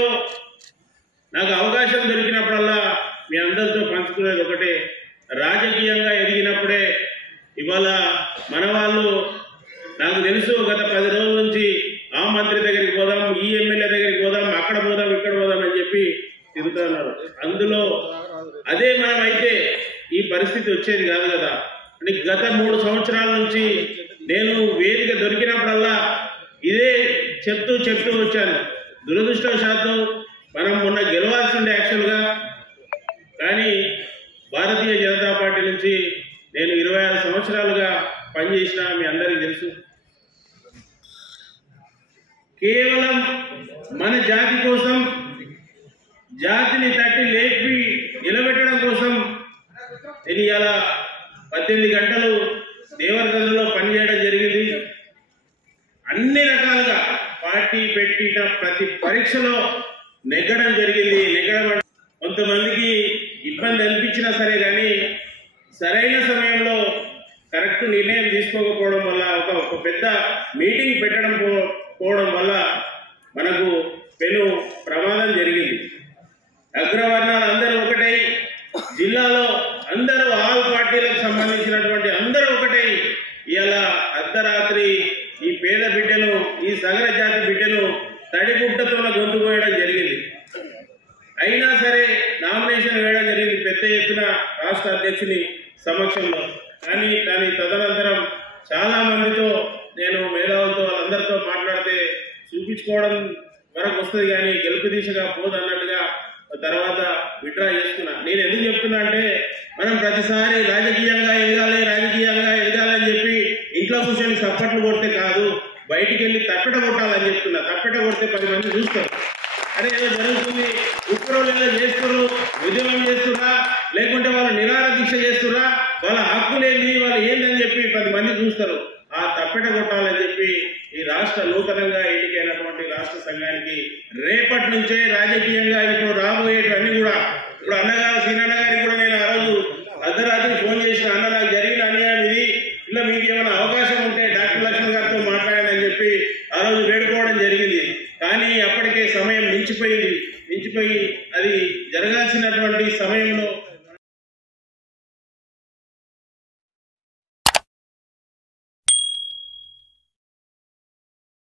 జీవితంలో నాకు అవకాశం దొరికినప్పుడల్లా మీ అందరితో పంచుకునేది ఒకటే, రాజకీయంగా ఎదిగినప్పుడే ఇవాళ మన వాళ్ళు నాకు తెలుసు గత 10 రోజుల నుంచి ఆ మంత్రి దగ్గరికి పోదాం, ఈ ఎమ్మెల్యే దగ్గరికి పోదాం, అక్కడ పోదాం, ఇక్కడ పోదాం అని చెప్పి తిరుగుతున్నారు. అందులో అదే మనం అయితే ఈ పరిస్థితి వచ్చేది కాదు కదా. అంటే గత 3 సంవత్సరాల నుంచి నేను వేదిక దొరికినప్పుడల్లా ఇదే చెప్తూ వచ్చాను. దురదృష్టవశాత్తు మనం మొన్న గెలవాల్సి ఉండే యాక్చువల్గా, కానీ భారతీయ జనతా పార్టీ నుంచి నేను 26 సంవత్సరాలుగా పనిచేసిన మీ అందరికీ తెలుసు. కేవలం మన జాతి కోసం, జాతిని తట్టి లేపి నిలబెట్టడం కోసం నేను ఇలా 18 గంటలు దేవరగంలో పనిచేయడం జరిగింది. అన్ని రకాలుగా పార్టీ పెట్టిన ప్రతి పరీక్షలో నెగ్గడం జరిగింది. నెగ్గడం కొంతమందికి ఇబ్బంది అనిపించినా సరే కానీ సరైన సమయంలో కరెక్ట్ నిర్ణయం తీసుకోకపోవడం వల్ల, ఒక పెద్ద మీటింగ్ పెట్టడం పోవడం వల్ల మనకు పెను ప్రమాదం జరిగింది. అగ్రవర్ణాలు అందరూ ఒకటై, జిల్లాలో అందరూ ఆల్ పార్టీలకు సంబంధించినటువంటి అందరూ ఒకటై ఇలా అర్ధరాత్రి ఈ పేద బిడ్డను, ఈ సగర జాతి బిడ్డను తడిగుడ్డతో గొంతుకోయడం జరిగింది. అయినా సరే నామినేషన్ వేయడం జరిగింది పెద్ద ఎత్తున రాష్ట్ర అధ్యక్షుని సమక్షంలో. కానీ తదనంతరం చాలా మందితో నేను మేధావులతో వాళ్ళందరితో మాట్లాడితే చూపించుకోవడం వరకు వస్తుంది కానీ గెలుపు దిశగా పోదు అన్నట్టుగా తర్వాత విత్డ్రా చేసుకున్నా. నేను ఎందుకు చెప్తున్నా అంటే, మనం ప్రతిసారి రాజకీయంగా ఎదగాలని చెప్పి ఇంట్లో కూర్చొని చప్పట్లు కొడితే కాదు, బయటికి వెళ్ళి తప్పెట కొట్టాలని చెప్తున్నా. తప్పెట కొడితే 10 మంది చూస్తారు. అరే ఏదో జరుగుతుంది, ఉత్తర్వులు ఏదో చేస్తున్నారు, ఉద్యమం చేస్తున్నా, లేకుంటే వాళ్ళు నిరాహార దీక్ష చేస్తున్నా, వాళ్ళ హక్కులేంది, వాళ్ళు ఏందని చెప్పి 10 మంది చూస్తారు. ఆ తప్పెట కొట్టాలని చెప్పి ఈ రాష్ట్ర నూతనంగా ఎన్నికైనటువంటి రాష్ట్ర సంఘానికి రేపటి నుంచే రాజకీయంగా ఇప్పుడు రాబోయేటవన్నీ కూడా, ఇప్పుడు అన్నగారు సీనన్న గారికి కూడా నేను ఆ రోజు అర్ధరాత్రి ఫోన్